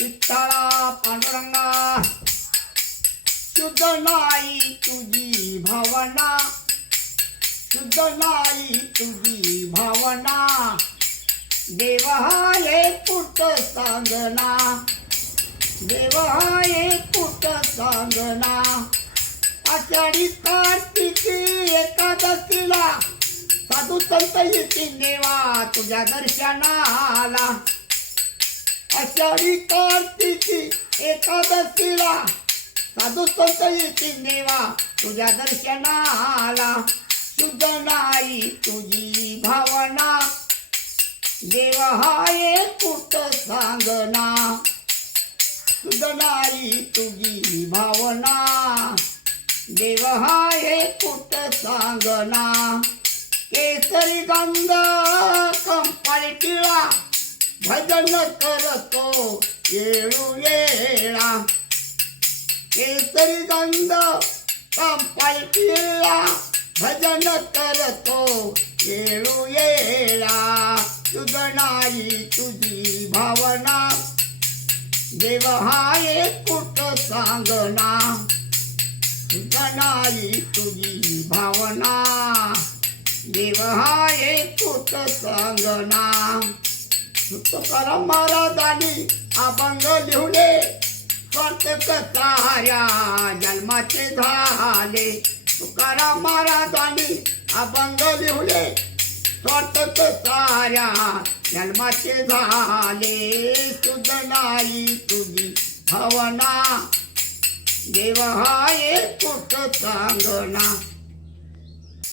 विठ्ठला पांडुरंगा शुद्ध नाही तुझी भावना, शुद्ध नाही तुझी भावना, देव हा एक कुठ सांगना, देव हा एक कुठ सांगना. आषाढी कार्तिकी एकादशीला साधू संत येतील देवा तुझ्या दर्शनाला. आषाढी कार्तिकी एकादशीला साधू संत येतील देवा तुझ्या दर्शनाला. शुद्ध नाही तुझी भावना, देव हा एक कुठ सांगना, शुद्ध नाही तुझी भावना, देव हा एक कुठ सांगना. केसरी गंध कंपाळी टिळा भजन करतो येळोवेळा. केसरी गंध कंपाळी टिळा भजन करतो येळोवेळा. शुद्ध नाही तुझी भावना, देव हा एक कुठ सांगना, शुद्ध नाही तुझी भावना, देव हा एक कुठ सांगना. तुकाराम महाराजांनी अभंग लिहुले स्वार्थक साऱ्या जन्माचे झाले. तुकाराम महाराजांनी अभंग लिहुले स्वार्थक साऱ्या जन्माचे झाले. शुद्ध नाही तुझी भावना, देव हा एक कुठ सांगना.